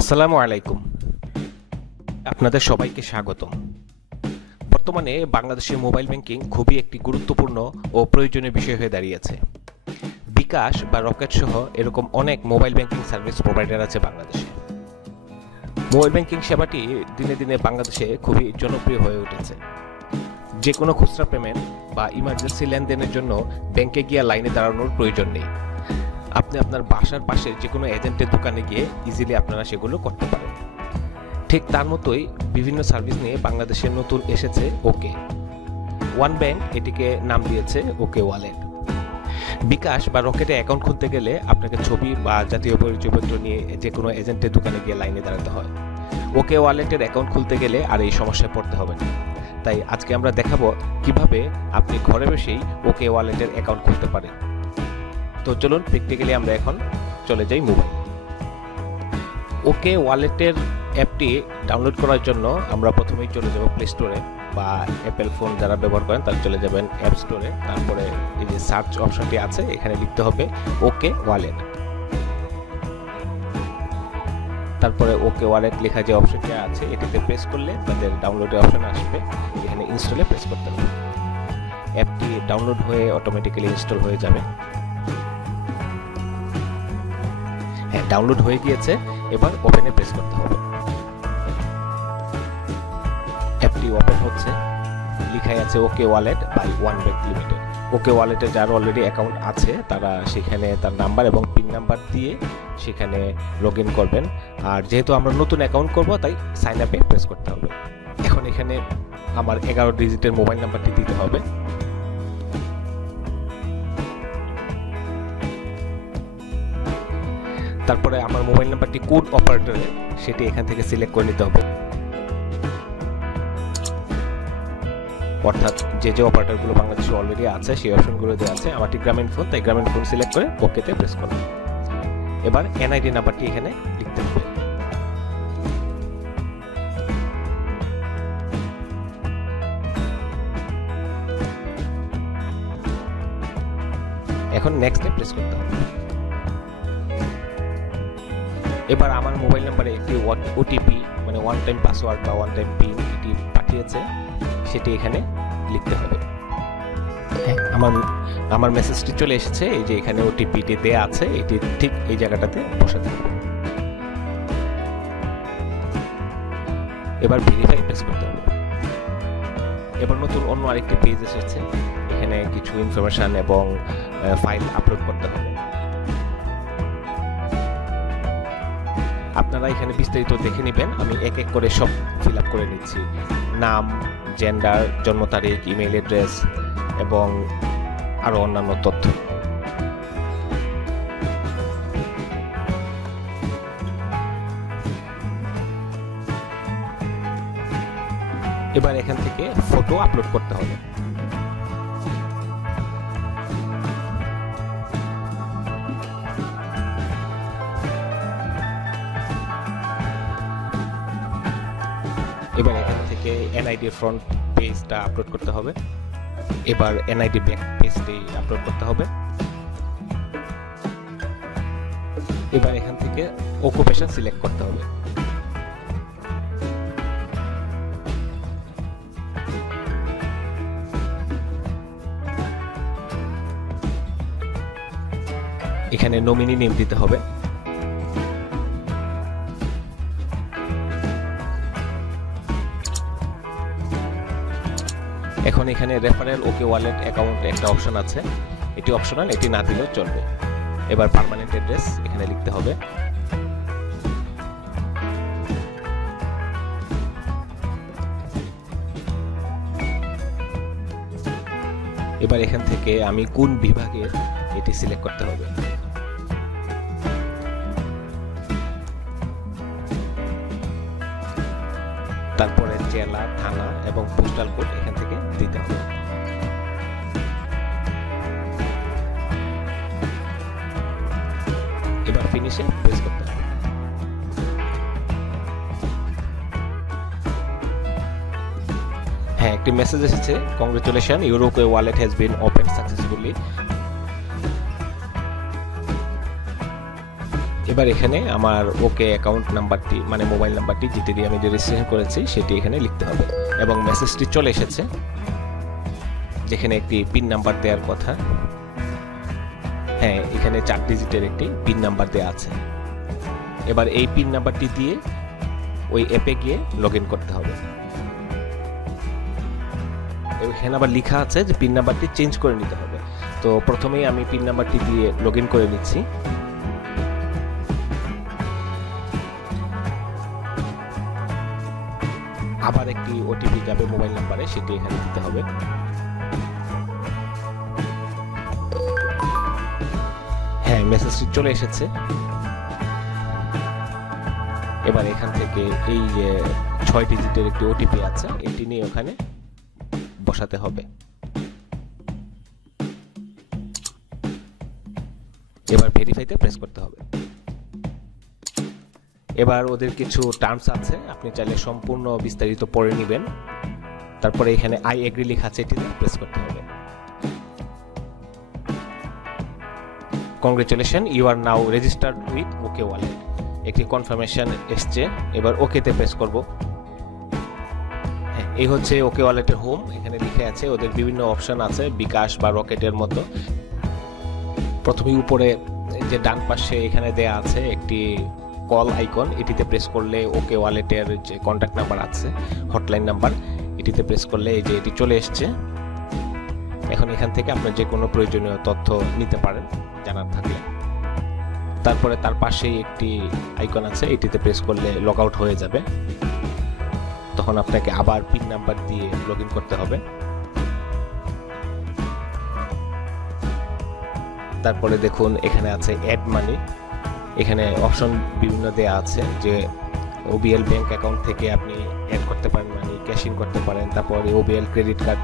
আসসালামু আলাইকুম। আপনাদের সবাইকে স্বাগতম। বর্তমানে বাংলাদেশে মোবাইল ব্যাংকিং খুবই একটি গুরুত্বপূর্ণ ও প্রয়োজনীয় বিষয় হয়ে দাঁড়িয়েছে। বিকাশ বা রকেট সহ এরকম অনেক মোবাইল ব্যাংকিং সার্ভিস প্রোভাইডার আছে বাংলাদেশে। মোবাইল ব্যাংকিং সেবাটি দিনে দিনে বাংলাদেশে খুবই জনপ্রিয় হয়ে উঠেছে। যে কোনো খুচরা পেমেন্ট বা ইমার্জেন্সি লেনদেনের জন্য ব্যাংকে গিয়ে লাইনে দাঁড়ানোর প্রয়োজন নেই। আপনি আপনার বাসার পাশে যে কোনো এজেন্টের দোকানে গিয়ে ইজিলি আপনারা সেগুলো করতে পারেন। ঠিক তার মতোই বিভিন্ন সার্ভিস নিয়ে বাংলাদেশে নতুন এসেছে ওকে ওয়ান ব্যাংক, এটিকে নাম দিয়েছে ওকে ওয়ালেট। বিকাশ বা রকেটে অ্যাকাউন্ট খুলতে গেলে আপনাকে ছবি বা জাতীয় পরিচয়পত্র নিয়ে যে কোনো এজেন্টের দোকানে গিয়ে লাইনে দাঁড়াতে হয়। ওকে ওয়ালেটের অ্যাকাউন্ট খুলতে গেলে আর এই সমস্যায় পড়তে হবে না। তাই আজকে আমরা দেখাবো কিভাবে আপনি ঘরে বসেই ওকে ওয়ালেটের অ্যাকাউন্ট খুলতে পারেন। তো চলুন প্র্যাকটিক্যালি আমরা এখন চলে যাই মোবাইল। ওকে ওয়ালেটের অ্যাপটি ডাউনলোড করার জন্য আমরা প্রথমেই চলে যাব প্লে স্টোরে, বা অ্যাপেল ফোন যারা ব্যবহার করেন তারা চলে যাবেন অ্যাপ স্টোরে। তারপরে এই যে সার্চ অপশনটি আছে, এখানে লিখতে হবে ওকে ওয়ালেট। তারপরে ওকে ওয়ালেট লেখা যে অপশনটি আছে এটিতে প্রেস করলে তাদের ডাউনলোডের অপশন আসবে, এখানে ইনস্টলে প্রেস করতে হবে। অ্যাপটি ডাউনলোড হয়ে অটোমেটিক্যালি ইনস্টল হয়ে যাবে। হ্যাঁ, ডাউনলোড হয়ে গিয়েছে, এবার ওপেনে প্রেস করতে হবে। অ্যাপটি ওপেন হচ্ছে, লেখাই আছে OK wallet by One Bank Limited. OK ওয়ালেটে যার অলরেডি অ্যাকাউন্ট আছে তারা সেখানে তার নাম্বার এবং পিন নাম্বার দিয়ে সেখানে লগ ইন করবেন। আর যেহেতু আমরা নতুন অ্যাকাউন্ট করব তাই সাইন আপে প্রেস করতে হবে। এখন এখানে আমার 11 ডিজিটের মোবাইল নাম্বারটি দিতে হবে। তারপরে আমার মোবাইল নাম্বারটি কোন অপারেটরে সেটি এখান থেকে সিলেক্ট করে নিতে হবে, অর্থাৎ যে যে অপারেটরগুলো বাংলাদেশে অলরেডি আছে সেই অপশনগুলো দেওয়া আছে। আমারটি গ্রামীণ ফোন, তাই গ্রামীণ ফোন সিলেক্ট করে ওকেতে প্রেস করব। এবার এনআইডি নাম্বারটি এখানে লিখতে হবে। এখন নেক্সটে প্রেস করতে হবে। এবার আমার মোবাইল নাম্বারে একটি ওটিপি মানে ওয়ান টাইম পাসওয়ার্ড বা ওয়ান টাইম পিন এটি পাঠিয়েছে, সেটি এখানে লিখতে হবে। আমার মেসেজটি চলে এসেছে, এই যে এখানে ওটিপিটি দেয়া আছে, এটি ঠিক এই জায়গাটাতে বসাতে হবে। এবার ভেরিফাই প্রেস করতে হবে। এবার নতুন অন্য আরেকটি পেজ এসেছে, এখানে কিছু ইনফরমেশন এবং ফাইল আপলোড করতে হবে। আপনারা এখানে বিস্তারিত দেখে নেবেন, আমি এক এক করে সব ফিল আপ করে নিচ্ছি। নাম, জেন্ডার, জন্ম তারিখ, ইমেইল অ্যাড্রেস এবং আরও অন্যান্য তথ্য। এবার এখান থেকে ফটো আপলোড করতে হবে। এবার এখান থেকে এনআইডি ফ্রন্ট পেজটা আপলোড করতে হবে। এবার এনআইডি ব্যাক পেজটি আপলোড করতে হবে। এবার এখান থেকে অকুপেশন সিলেক্ট করতে হবে। এখানে নমিনি নেম দিতে হবে। এখন এখানে রেফারেল ওকে ওয়ালেট অ্যাকাউন্টে একটা অপশন আছে, এটি অপশনাল, এটি না দিলেও চলবে। এবার পার্মানেন্ট অ্যাড্রেস এখানে লিখতে হবে। এবার এখান থেকে আমি কোন বিভাগে এটি সিলেক্ট করতে হবে। তারপরে জেলা, থানা এবং পোস্টাল কোড এখান থেকে দিতে হবে। এবার ফিনিশে প্রেস করতে হবে। হ্যাঁ, একটি মেসেজ এসেছে, congratulation, your okay wallet has been open successfully. এবার এখানে আমার ওকে অ্যাকাউন্ট নাম্বারটি মানে মোবাইল নাম্বারটি যেটি দিয়ে আমি রেজিস্ট্রেশন করেছি সেটি এখানে লিখতে হবে এবং মেসেজটি চলে এসেছে যেখানে একটি পিন নাম্বার দেওয়ার কথা। হ্যাঁ, এখানে 4 ডিজিটের একটি পিন নাম্বার দেওয়া আছে। এবার এই পিন নাম্বারটি দিয়ে ওই অ্যাপে গিয়ে লগ ইন করতে হবে। এখানে আবার লেখা আছে যে পিন নাম্বারটি চেঞ্জ করে নিতে হবে। তো প্রথমেই আমি পিন নাম্বারটি দিয়ে লগ ইন করে নিচ্ছি। আবার একটি ওটিপি যাবে মোবাইল নাম্বারে, সেটি এখানে দিতে হবে। হ্যাঁ, মেসেজটি চলে এসেছে। এবার এখান থেকে এই যে 6 ডিজিটের একটি ওটিপি আছে এটি নিয়ে ওখানে বসাতে হবে। এবার ভেরিফাইতে প্রেস করতে হবে। এবার ওদের কিছু টার্মস আছে, আপনি চাইলে সম্পূর্ণ বিস্তারিত পড়ে নেবেন। তারপরে এখানে আই এগ্রি লেখা আছে, এটিতে প্রেস করতে হবে। Congratulation, you are now registered with OK wallet. একটি কনফার্মেশন এসছে। এবার ওকেতে প্রেস করব। হ্যাঁ, এই হচ্ছে ওকে ওয়ালেটের হোম। এখানে লিখে আছে ওদের বিভিন্ন অপশন আছে বিকাশ বা রকেটের মতো। প্রথমেই উপরে যে ডান পাশে এখানে দেয়া আছে একটি কল আইকন, এটিতে প্রেস করলে ওকে ওয়ালেটের যে কন্ট্যাক্ট নাম্বার আছে, হটলাইন নাম্বার, এটিতে প্রেস করলে এই যে এটি চলে এসছে। এখন এখান থেকে আপনার যে কোনো প্রয়োজনীয় তথ্য নিতে পারেন জানার থাকলে। তারপরে তার পাশেই একটি আইকন আছে, এটিতে প্রেস করলে লগ আউট হয়ে যাবে। তখন আপনাকে আবার পিন নাম্বার দিয়ে লগ ইন করতে হবে। তারপরে দেখুন এখানে আছে অ্যাড মানি। এখানে অপশন বিভিন্ন দেয়া আছে যে ওবিএল ব্যাংক অ্যাকাউন্ট থেকে আপনি অ্যাড করতে পারেন মানি, ক্যাশ ইন করতে পারেন। তারপরে ওবিএল ক্রেডিট কার্ড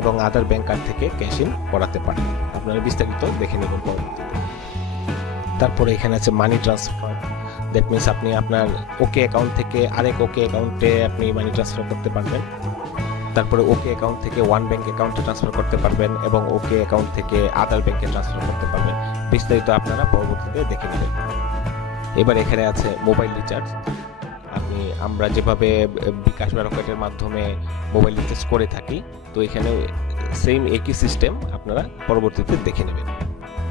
এবং আদার ব্যাংক কার্ড থেকে ক্যাশ ইন করাতে পারেন। আপনারা বিস্তারিত দেখে নেবেন পরবর্তীতে। তারপরে এখানে আছে মানি ট্রান্সফার। দ্যাট মিনস আপনি আপনার ওকে অ্যাকাউন্ট থেকে আরেক ওকে অ্যাকাউন্টে আপনি মানি ট্রান্সফার করতে পারবেন। তারপরে ওকে অ্যাকাউন্ট থেকে ওয়ান ব্যাংক অ্যাকাউন্টে ট্রান্সফার করতে পারবেন এবং ওকে অ্যাকাউন্ট থেকে আদার ব্যাংকে ট্রান্সফার করতে পারবেন। বিস্তারিত আপনারা পরবর্তীতে দেখে নেবেন। এবার এখানে আছে মোবাইল রিচার্জ। আমরা যেভাবে বিকাশ বা রকেটের মাধ্যমে মোবাইল রিচার্জ করে থাকি, তো এখানে সেম একই সিস্টেম আপনারা পরবর্তীতে দেখে নেবেন।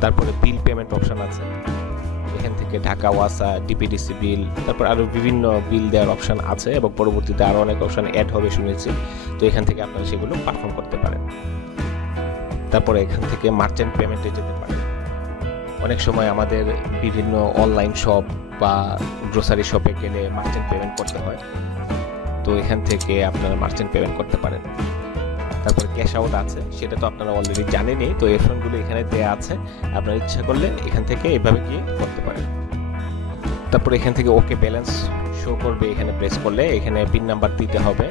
তারপরে বিল পেমেন্ট অপশন আছে, এখান থেকে ঢাকা ওয়াসা, ডিপিডিসি বিল, তারপর আরও বিভিন্ন বিল দেওয়ার অপশন আছে এবং পরবর্তীতে আরও অনেক অপশন অ্যাড হবে শুনেছি। তো এখান থেকে আপনারা সেগুলো পারফর্ম করতে পারেন। তারপরে এখান থেকে মার্চেন্ট পেমেন্টে যেতে পারেন। অনেক সময় আমাদের বিভিন্ন অনলাইন শপ বা গ্রোসারি শপে গেলে মার্চেন্ট পেমেন্ট করতে হয়, তো এখান থেকে আপনারা মার্চেন্ট পেমেন্ট করতে পারেন। তারপরে ক্যাশ আউট আছে, সেটা তো আপনারা অলরেডি জানেনই। তো এই অপশনগুলো এখানে দেওয়া আছে, আপনার ইচ্ছা করলে এখান থেকে এভাবে গিয়ে করতে পারেন। তারপরে এখান থেকে ওকে ব্যালেন্স শো করবে, এখানে প্রেস করলে এখানে পিন নাম্বার দিতে হবে।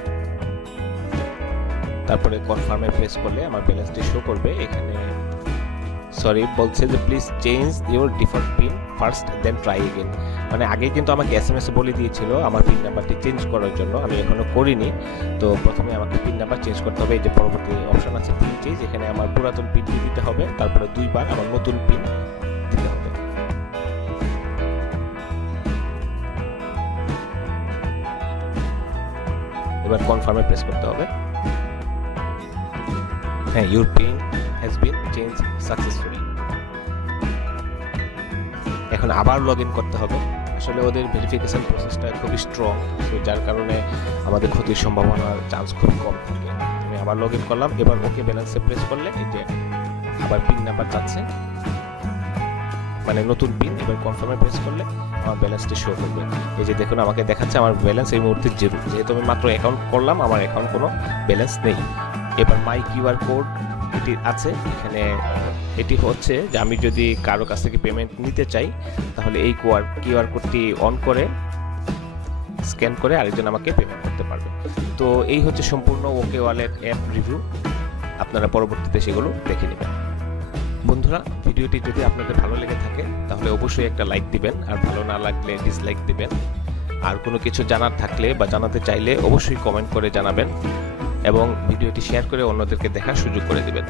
তারপরে কনফার্মে প্রেস করলে আমার ব্যালেন্সটি শো করবে। এখানে বলছে যে please change your default PIN first then try again. মানে আগে কিন্তু আমাকে এসএমএস বলে দিয়েছিল আমার পিন নাম্বারটি চেঞ্জ করার জন্য, আমি এখনো করিনি। তো প্রথমে আমাকে পিন নাম্বার চেঞ্জ করতে হবে। এই যে পরবর্তী অপশন আছে পিন চেঞ্জ, এখানে আমার পুরাতন পিনটি দিতে হবে, তারপরে 2 বার আমার নতুন পিন দিতে হবে। এবার কনফার্মে প্রেস করতে হবে। হ্যাঁ, your pin has been changed successfully। এখন আবার লগ ইন করতে হবে। আসলে ওদের ভেরিফিকেশন প্রসেসটা খুবই স্ট্রং, তো যার কারণে আমাদের ক্ষতির সম্ভাবনার চান্স খুবই কম থাকে। আমি আবার লগ ইন করলাম। এবার ওকে ব্যালেন্সে প্রেস করলে এই যে আবার পিন নাম্বার যাচ্ছে, মানে নতুন পিন। এবার কনফার্মে প্রেস করলে আমার ব্যালেন্সটি শো করবে। এই যে দেখুন আমাকে দেখাচ্ছে আমার ব্যালেন্স এই মুহূর্তে 0, যেহেতু আমি মাত্র অ্যাকাউন্ট করলাম, আমার অ্যাকাউন্ট কোনো ব্যালেন্স নেই। এবার মাই কিউআর কোড এটি আছে, এখানে এটি হচ্ছে যে আমি যদি কারো কাছ থেকে পেমেন্ট নিতে চাই তাহলে এই কিউআর কোডটি অন করে স্ক্যান করে আরেকজন আমাকে পেমেন্ট করতে পারবে। তো এই হচ্ছে সম্পূর্ণ ওকে ওয়ালেট অ্যাপ রিভিউ। আপনারা পরবর্তীতে সেগুলো দেখে নেবেন। বন্ধুরা, ভিডিওটি যদি আপনাদের ভালো লেগে থাকে তাহলে অবশ্যই একটা লাইক দিবেন, আর ভালো না লাগলে ডিসলাইক দিবেন। আর কোনো কিছু জানার থাকলে বা জানাতে চাইলে অবশ্যই কমেন্ট করে জানাবেন এবং ভিডিওটি শেয়ার করে অন্যদেরকে দেখার সুযোগ করে দিবেন।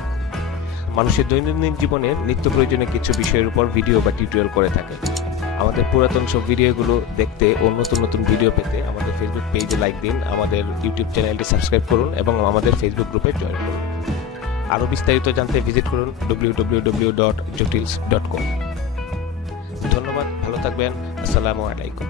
মানুষের দৈনন্দিন জীবনের নিত্য প্রয়োজনীয় কিছু বিষয়ের উপর ভিডিও বা টিউটোরিয়াল করে থাকে। আমাদের পুরাতন সব ভিডিওগুলো দেখতে ও নতুন নতুন ভিডিও পেতে আমাদের ফেসবুক পেজে লাইক দিন, আমাদের ইউটিউব চ্যানেলটি সাবস্ক্রাইব করুন এবং আমাদের ফেসবুক গ্রুপে জয়েন করুন। আরও বিস্তারিত জানতে ভিজিট করুন www.jotils.com। ধন্যবাদ, ভালো থাকবেন, আসসালামু আলাইকুম।